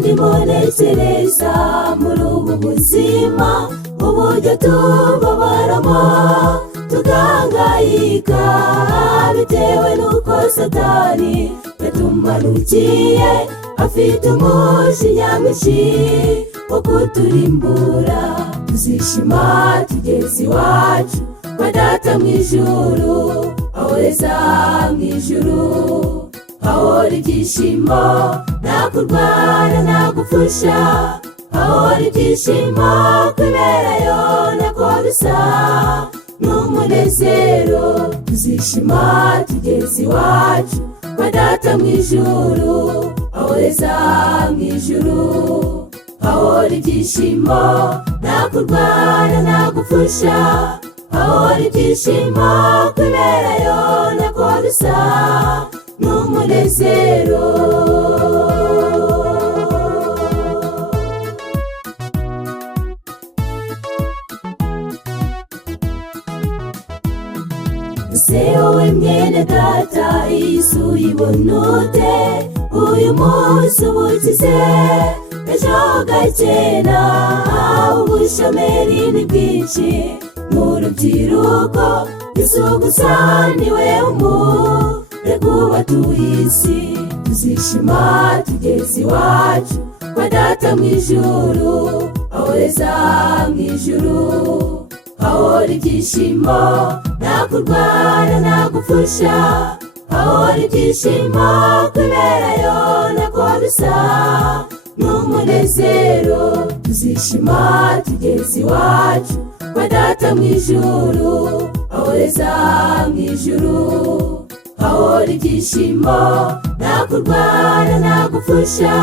nimunezereza muri ubu buzima uburyo tubabaramo tugangayika bitewe n'uko Satani yatumanukiye afite umujinya mwinshi wo kuturimbura. Tuzishima tugeze iwacu kwa Data mw'ijuru, ahoreza mw'ijuru hahora ibyishimo, nta kurwara nta gupfusha, hahora ibyishimo kwiberayo ntako bisa n'umunezero. Tuzishima tugeze iwacu kwa Data mw'ijuru, ahoreza mw'ijuru hahora ibyishimo, nta kurwara nta gupfusha, hahora ibyishimo kwiberayo ntako bisa n'umunezero. Ese wowe mwene Data isi uyibona ute? Uyu munsi ubukize ejo gakena, ubushomeri ni bwinshi mu rubyiruko, Yesu gusa niwe umurego w'abatuye isi. Tuzishima tugeze iwacu kwa Data mw'ijuru, ahoreza mw'ijuru hahora ibyishimo, nta kurwara nta gupfusha, hahora ibyishimo kwiberayo ntako bisa n'umunezero. Tuzishima tugeze iwacu kwa Data mw'ijuru, ahoreza mw'ijuru hahora ibyishimo, nta kurwara nta gupfusha,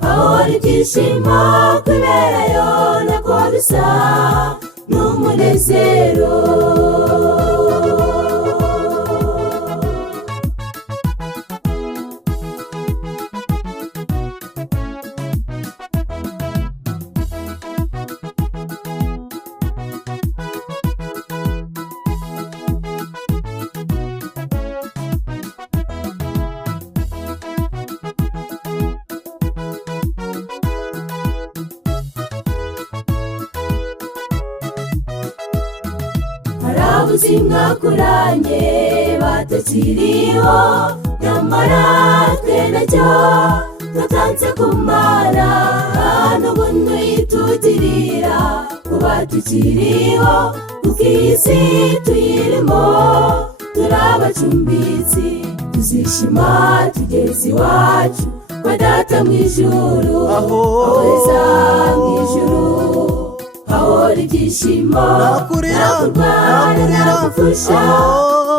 hahora ibyishimo kwiberayo ntako bisa n'umunezero. Ubuzima kuranye batakiriho, nyamara twe nacyo twatanze kumara, n'ubuntu yitugirira kuba tukiriho, kuko iyi si tuyirimo turi abacumbitsi. Tuzishima tugeze iwacu kwa Data mw'ijuru, ahoreza mw'ijuru hahora ibyishimo, nta kurwara nta gupfusha,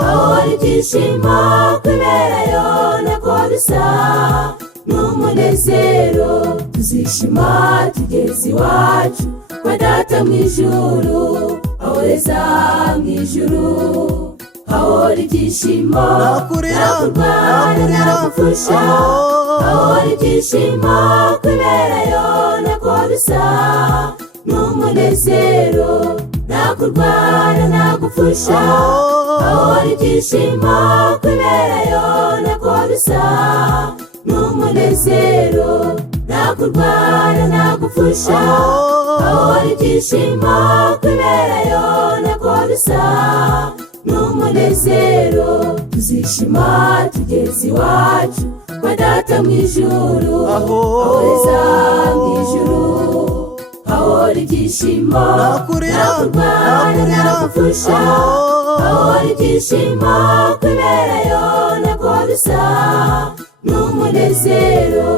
hahora ibyishimo kwiberayo ntako bisa n'umunezero. Tuzishima tugeze iwacu kwa Data mw'ijuru, ahoreza mw'ijuru hahora ibyishimo, nta kurwara nta gupfusha, hahora ibyishimo kwiberayo ntako bisa n'umunezero. Nta kurwara nta gupfusha, hahora ibyishimo kwiberayo ntako bisa n'umunezero. Nta kurwara nta gupfusha, hahora ibyishimo kwiberayo ntako bisa n'umunezero. Tuzishima tugeze iwacu kwa Data mw'ijuru, ahoreza mw'ijuru hahora ibyishimo, nta kurwara nta gupfusha, hahora ibyishimo kwiberayo ntako bisa n'umunezero.